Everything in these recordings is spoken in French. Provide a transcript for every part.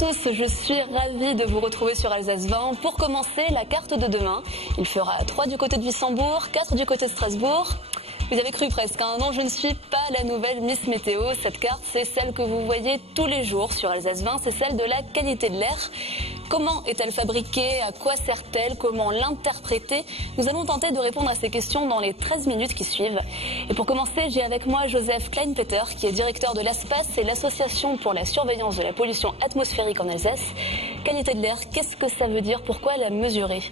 tous, je suis ravie de vous retrouver sur Alsace 20. Pour commencer, la carte de demain. Il fera 3 du côté de Wissembourg, 4 du côté de Strasbourg. Vous avez cru presque, hein? Non, je ne suis pas la nouvelle Miss Météo. Cette carte, c'est celle que vous voyez tous les jours sur Alsace 20, c'est celle de la qualité de l'air. Comment est-elle fabriquée? À quoi sert-elle? Comment l'interpréter? Nous allons tenter de répondre à ces questions dans les 13 minutes qui suivent. Et pour commencer, j'ai avec moi Joseph Kleinpeter, qui est directeur de l'ASPAS, c'est l'association pour la surveillance de la pollution atmosphérique en Alsace. Qualité de l'air, qu'est-ce que ça veut dire? Pourquoi la mesurer?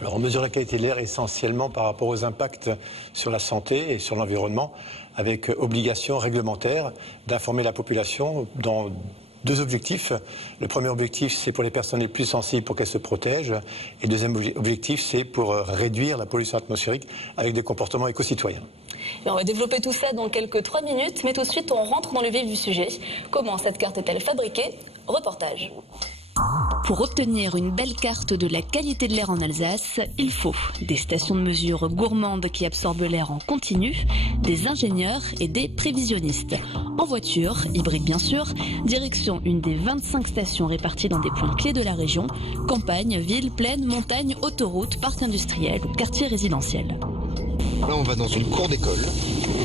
Alors on mesure la qualité de l'air essentiellement par rapport aux impacts sur la santé et sur l'environnement, avec obligation réglementaire d'informer la population dans 2 objectifs. Le premier objectif, c'est pour les personnes les plus sensibles pour qu'elles se protègent. Et le deuxième objectif, c'est pour réduire la pollution atmosphérique avec des comportements éco-citoyens. Et on va développer tout ça dans quelques 3 minutes, mais tout de suite on rentre dans le vif du sujet. Comment cette carte est-elle fabriquée? Reportage. Pour obtenir une belle carte de la qualité de l'air en Alsace, il faut des stations de mesure gourmandes qui absorbent l'air en continu, des ingénieurs et des prévisionnistes. En voiture, hybride bien sûr, direction une des 25 stations réparties dans des points clés de la région, campagne, ville, plaine, montagne, autoroute, parc industriel ou quartier résidentiel. Là, on va dans une cour d'école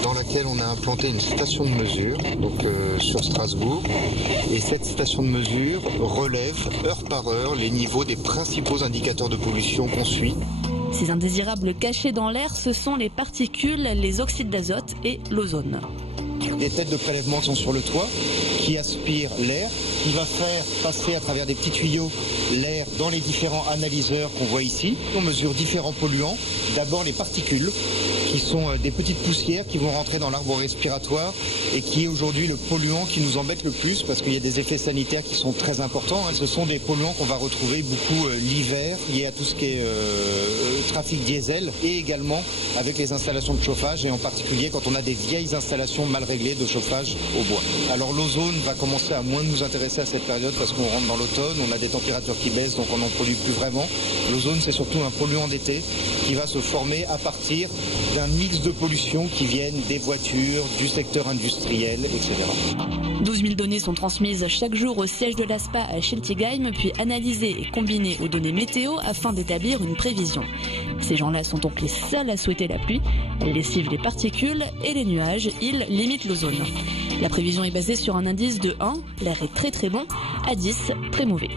dans laquelle on a implanté une station de mesure, donc sur Strasbourg. Et cette station de mesure relève heure par heure les niveaux des principaux indicateurs de pollution qu'on suit. Ces indésirables cachés dans l'air, ce sont les particules, les oxydes d'azote et l'ozone. Des têtes de prélèvement sont sur le toit qui aspirent l'air, qui va faire passer à travers des petits tuyaux l'air dans les différents analyseurs qu'on voit ici. On mesure différents polluants. D'abord les particules, qui sont des petites poussières qui vont rentrer dans l'arbre respiratoire et qui est aujourd'hui le polluant qui nous embête le plus parce qu'il y a des effets sanitaires qui sont très importants. Ce sont des polluants qu'on va retrouver beaucoup l'hiver, liés à tout ce qui est trafic diesel et également avec les installations de chauffage et en particulier quand on a des vieilles installations mal réglées de chauffage au bois. Alors l'ozone va commencer à moins nous intéresser à cette période parce qu'on rentre dans l'automne, on a des températures qui baissent donc on n'en pollue plus vraiment. L'ozone c'est surtout un polluant d'été qui va se former à partir d'un mix de pollution qui viennent des voitures, du secteur industriel, etc. 12 000 données sont transmises chaque jour au siège de l'ASPA à Schiltigheim, puis analysées et combinées aux données météo afin d'établir une prévision. Ces gens-là sont donc les seuls à souhaiter la pluie. Ils lessivent les particules et les nuages, ils limitent l'ozone. La prévision est basée sur un indice de 1, l'air est très très bon, à 10, très mauvais.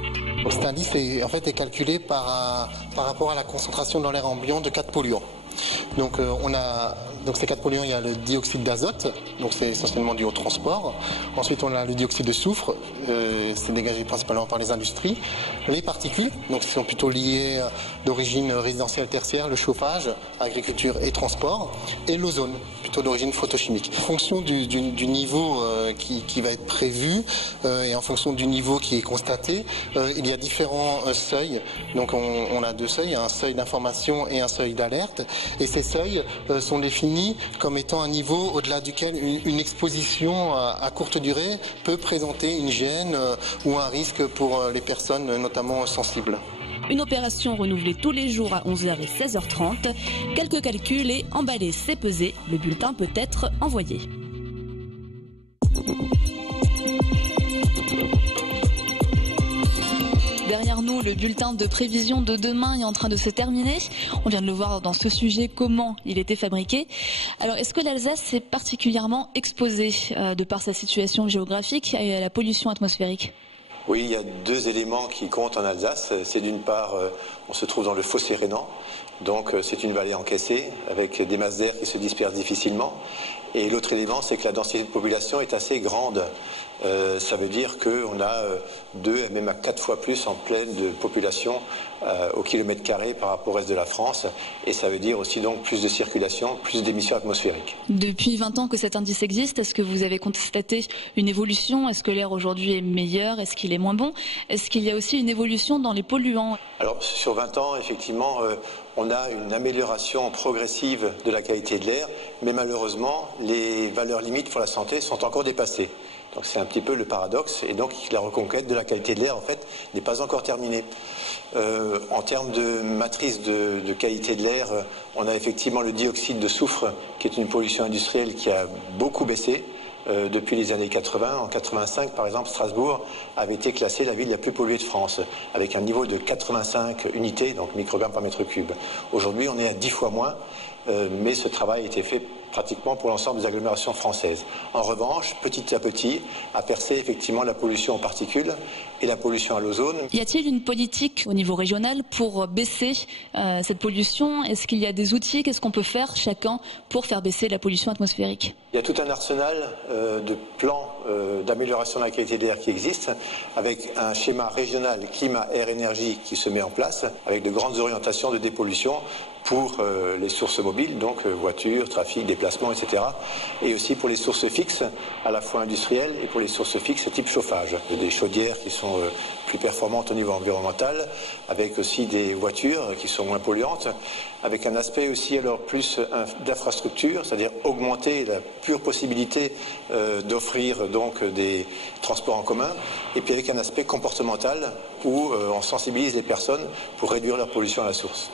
Donc cet indice est calculé par rapport à la concentration dans l'air ambiant de 4 polluants. Donc ces 4 polluants, il y a le dioxyde d'azote, donc c'est essentiellement dû au transport. Ensuite on a le dioxyde de soufre, c'est dégagé principalement par les industries. Les particules, donc qui sont plutôt liées d'origine résidentielle tertiaire, le chauffage, agriculture et transport. Et l'ozone, plutôt d'origine photochimique. En fonction du niveau qui va être prévu et en fonction du niveau qui est constaté, il y a différents seuils. Donc on a 2 seuils, un seuil d'information et un seuil d'alerte. Et ces seuils sont définis comme étant un niveau au-delà duquel une exposition à courte durée peut présenter une gêne ou un risque pour les personnes notamment sensibles. Une opération renouvelée tous les jours à 11h et 16h30. Quelques calculs et emballé, c'est pesé. Le bulletin peut être envoyé. Derrière nous, le bulletin de prévision de demain est en train de se terminer. On vient de le voir dans ce sujet, comment il était fabriqué. Alors, est-ce que l'Alsace est particulièrement exposée de par sa situation géographique à la pollution atmosphérique ? Oui, il y a 2 éléments qui comptent en Alsace. C'est d'une part, on se trouve dans le fossé rhénan, donc c'est une vallée encaissée avec des masses d'air qui se dispersent difficilement. Et l'autre élément, c'est que la densité de population est assez grande. Ça veut dire qu'on a 2 même à 4 fois plus en pleine de population au kilomètre carré par rapport au reste de la France. Et ça veut dire aussi donc plus de circulation, plus d'émissions atmosphériques. Depuis 20 ans que cet indice existe, est-ce que vous avez constaté une évolution? Est-ce que l'air aujourd'hui est meilleur? Est-ce qu'il est moins bon? Est-ce qu'il y a aussi une évolution dans les polluants? Alors sur 20 ans, effectivement, on a une amélioration progressive de la qualité de l'air, mais malheureusement, les valeurs limites pour la santé sont encore dépassées. Donc c'est un petit peu le paradoxe, et donc la reconquête de la qualité de l'air en fait n'est pas encore terminée. En termes de matrice de qualité de l'air, on a effectivement le dioxyde de soufre qui est une pollution industrielle qui a beaucoup baissé, depuis les années 80. En 85, par exemple, Strasbourg avait été classée la ville la plus polluée de France, avec un niveau de 85 unités, donc microgrammes par mètre cube. Aujourd'hui, on est à 10 fois moins, mais ce travail a été fait pratiquement pour l'ensemble des agglomérations françaises. En revanche, petit à petit, a percé effectivement la pollution en particules et la pollution à l'ozone. Y a-t-il une politique au niveau régional pour baisser cette pollution? Est-ce qu'il y a des outils? Qu'est-ce qu'on peut faire chacun pour faire baisser la pollution atmosphérique? Il y a tout un arsenal de plans d'amélioration de la qualité de l'air qui existe, avec un schéma régional climat, air, énergie qui se met en place, avec de grandes orientations de dépollution pour les sources mobiles, donc voitures, trafic, déplacements, etc. Et aussi pour les sources fixes, à la fois industrielles et pour les sources fixes type chauffage. Des chaudières qui sont plus performantes au niveau environnemental, avec aussi des voitures qui sont moins polluantes, avec un aspect aussi alors plus d'infrastructure, c'est-à-dire augmenter la pure possibilité d'offrir donc des transports en commun, et puis avec un aspect comportemental où on sensibilise les personnes pour réduire leur pollution à la source.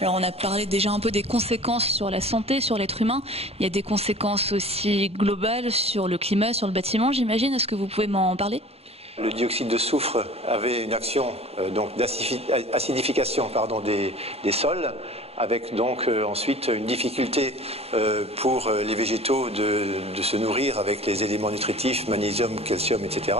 Alors on a parlé déjà un peu des conséquences sur la santé, sur l'être humain. Il y a des conséquences aussi globales sur le climat, sur le bâtiment, j'imagine. Est-ce que vous pouvez m'en parler ? Le dioxyde de soufre avait une action donc d'acidification des sols, avec donc ensuite une difficulté pour les végétaux de se nourrir avec les éléments nutritifs, magnésium, calcium, etc.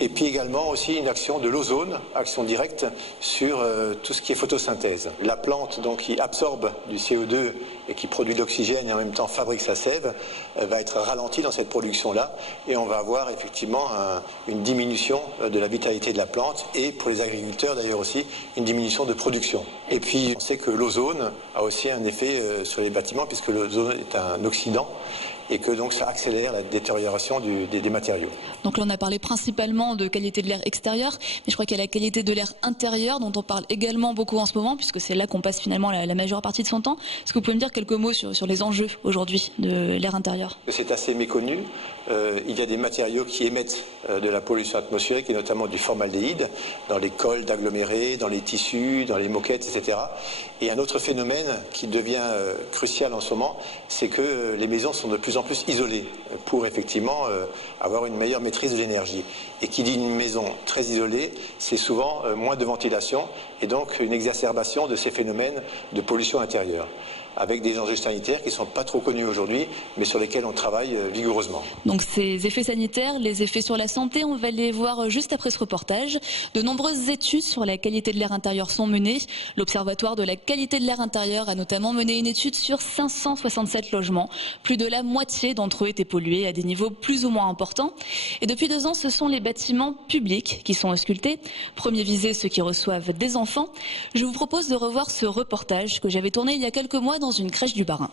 Et puis également aussi une action de l'ozone, action directe sur tout ce qui est photosynthèse. La plante donc qui absorbe du CO2 et qui produit de l'oxygène et en même temps fabrique sa sève va être ralentie dans cette production-là, et on va avoir effectivement une diminution de la vitalité de la plante, et pour les agriculteurs d'ailleurs aussi une diminution de production. Et puis on sait que l'ozone a aussi un effet sur les bâtiments, puisque l'ozone est un oxydant et que donc ça accélère la détérioration des matériaux. Donc là on a parlé principalement de qualité de l'air extérieur, mais je crois qu'il y a la qualité de l'air intérieur dont on parle également beaucoup en ce moment, puisque c'est là qu'on passe finalement la majeure partie de son temps. Est-ce que vous pouvez me dire quelques mots sur les enjeux aujourd'hui de l'air intérieur? C'est assez méconnu. Il y a des matériaux qui émettent de la pollution atmosphérique, et notamment du formaldéhyde, dans les cols d'agglomérés, dans les tissus, dans les moquettes, etc. Et un autre phénomène qui devient crucial en ce moment, c'est que les maisons sont de plus en plus isolées pour effectivement avoir une meilleure maîtrise de l'énergie. Et qui dit une maison très isolée, c'est souvent moins de ventilation et donc une exacerbation de ces phénomènes de pollution intérieure, avec des enjeux sanitaires qui ne sont pas trop connus aujourd'hui, mais sur lesquels on travaille vigoureusement. Donc ces effets sanitaires, les effets sur la santé, on va les voir juste après ce reportage. De nombreuses études sur la qualité de l'air intérieur sont menées. L'Observatoire de la qualité de l'air intérieur a notamment mené une étude sur 567 logements. Plus de la moitié d'entre eux étaient pollués à des niveaux plus ou moins importants. Et depuis 2 ans, ce sont les bâtiments publics qui sont auscultés. Premier visé, ceux qui reçoivent des enfants. Je vous propose de revoir ce reportage que j'avais tourné il y a quelques mois dans une crèche du Bas-Rhin.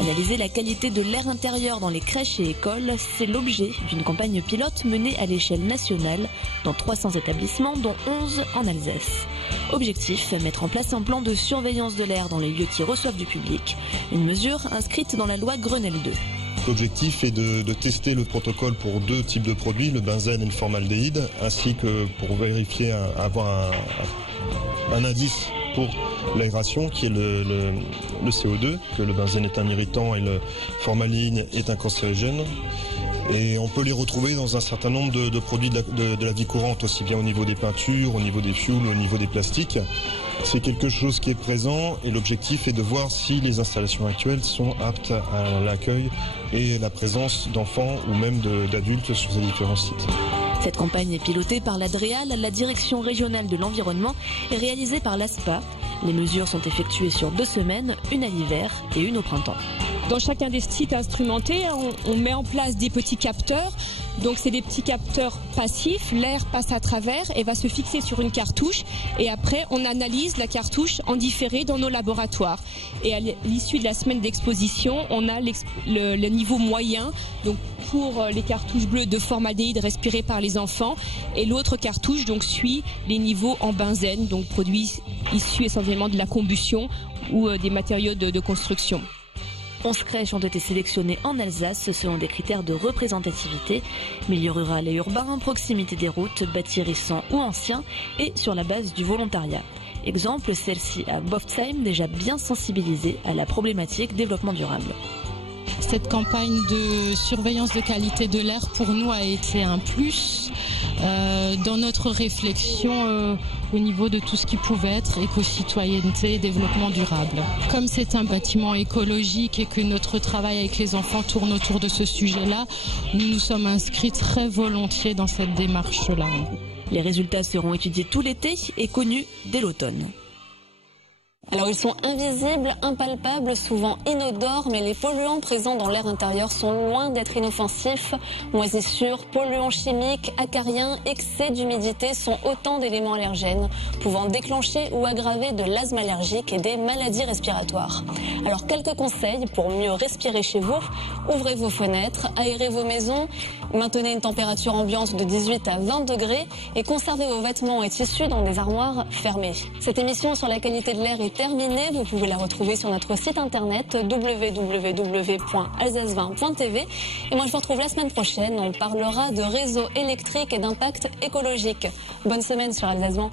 Analyser la qualité de l'air intérieur dans les crèches et écoles, c'est l'objet d'une campagne pilote menée à l'échelle nationale dans 300 établissements, dont 11 en Alsace. Objectif, mettre en place un plan de surveillance de l'air dans les lieux qui reçoivent du public, une mesure inscrite dans la loi Grenelle II. L'objectif est de tester le protocole pour 2 types de produits, le benzène et le formaldéhyde, ainsi que pour vérifier, avoir un indice pour l'aération qui est le CO2, que le benzène est un irritant et le formaldehyde est un cancérigène. Et on peut les retrouver dans un certain nombre de produits de la vie courante, aussi bien au niveau des peintures, au niveau des fuels, au niveau des plastiques. C'est quelque chose qui est présent, et l'objectif est de voir si les installations actuelles sont aptes à l'accueil et la présence d'enfants ou même d'adultes sur ces différents sites. Cette campagne est pilotée par l'ADREAL, la Direction régionale de l'environnement, et réalisée par l'ASPA. Les mesures sont effectuées sur 2 semaines, une à l'hiver et une au printemps. Dans chacun des sites instrumentés, on met en place des petits capteurs. Donc c'est des petits capteurs passifs, l'air passe à travers et va se fixer sur une cartouche, et après on analyse la cartouche en différé dans nos laboratoires. Et à l'issue de la semaine d'exposition, on a le niveau moyen, donc pour les cartouches bleues de formaldéhyde respirées par les enfants, et l'autre cartouche donc suit les niveaux en benzène, donc produits issus essentiellement de la combustion ou des matériaux de construction. 11 crèches ont été sélectionnées en Alsace selon des critères de représentativité, milieu rural et urbain, proximité des routes, bâtis récents ou anciens, et sur la base du volontariat. Exemple, celle-ci à Boftsheim, déjà bien sensibilisée à la problématique développement durable. Cette campagne de surveillance de qualité de l'air pour nous a été un plus dans notre réflexion au niveau de tout ce qui pouvait être éco-citoyenneté et développement durable. Comme c'est un bâtiment écologique et que notre travail avec les enfants tourne autour de ce sujet-là, nous nous sommes inscrits très volontiers dans cette démarche-là. Les résultats seront étudiés tout l'été et connus dès l'automne. Alors ils sont invisibles, impalpables, souvent inodores, mais les polluants présents dans l'air intérieur sont loin d'être inoffensifs. Moisissures, polluants chimiques, acariens, excès d'humidité sont autant d'éléments allergènes, pouvant déclencher ou aggraver de l'asthme allergique et des maladies respiratoires. Alors quelques conseils pour mieux respirer chez vous: ouvrez vos fenêtres, aérez vos maisons, maintenez une température ambiante de 18 à 20 degrés et conservez vos vêtements et tissus dans des armoires fermées. Cette émission sur la qualité de l'air est terminée. Vous pouvez la retrouver sur notre site internet www.alsace20.tv. Et moi je vous retrouve la semaine prochaine. On parlera de réseaux électriques et d'impact écologique. Bonne semaine sur Alsace 20.